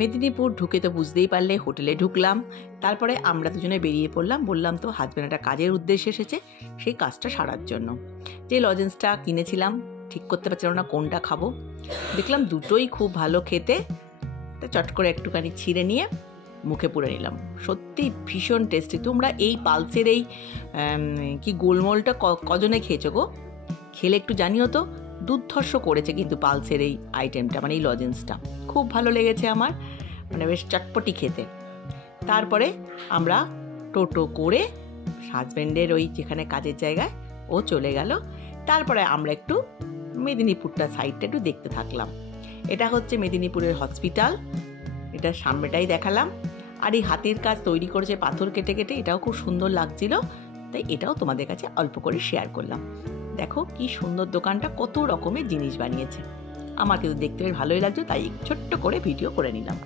মেদিনীপুর ঢুকে তো বুঝতেই পারলে হোটেলে ঢুকলাম। তারপরে আমরা দুজনে বেরিয়ে পড়লাম। বললাম তো হাজব্যান্ড একটা কাজের উদ্দেশ্যে এসেছে, সেই কাজটা সারার জন্য। যে লজেন্সটা কিনেছিলাম ঠিক করতে পারছিলাম না কোনটা খাবো, দেখলাম দুটোই খুব ভালো খেতে, তা চট করে একটুখানি ছিঁড়ে নিয়ে মুখে পুরে নিলাম। সত্যি ভীষণ টেস্টি। তোমরা এই পালসের এই কি গোলমোলটা কজনে খেয়েছো গো? খেলে একটু জানিও তো। দুর্ধর্ষ করেছে কিন্তু পালসের এই আইটেমটা, মানে এই লজেন্সটা খুব ভালো লেগেছে আমার, মানে বেশ চটপটি খেতে। তারপরে আমরা টোটো করে হাজব্যান্ডের ওই যেখানে কাজের জায়গায় ও চলে গেল। তারপরে আমরা একটু মেদিনীপুরটা সাইডটা একটু দেখতে থাকলাম। এটা হচ্ছে মেদিনীপুরের হসপিটাল, এটা সামনেটাই দেখালাম। আর এই হাতের কাজ তৈরি করেছে পাথর কেটে কেটে, এটাও খুব সুন্দর লাগছিল, তাই এটাও তোমাদের কাছে অল্প করে শেয়ার করলাম। দেখো কি সুন্দর দোকানটা, কত রকমের জিনিস বানিয়েছে। আমার কিন্তু দেখতে বেশ ভালোই লাগছে, তাই ছোট্ট করে ভিডিও করে নিলাম।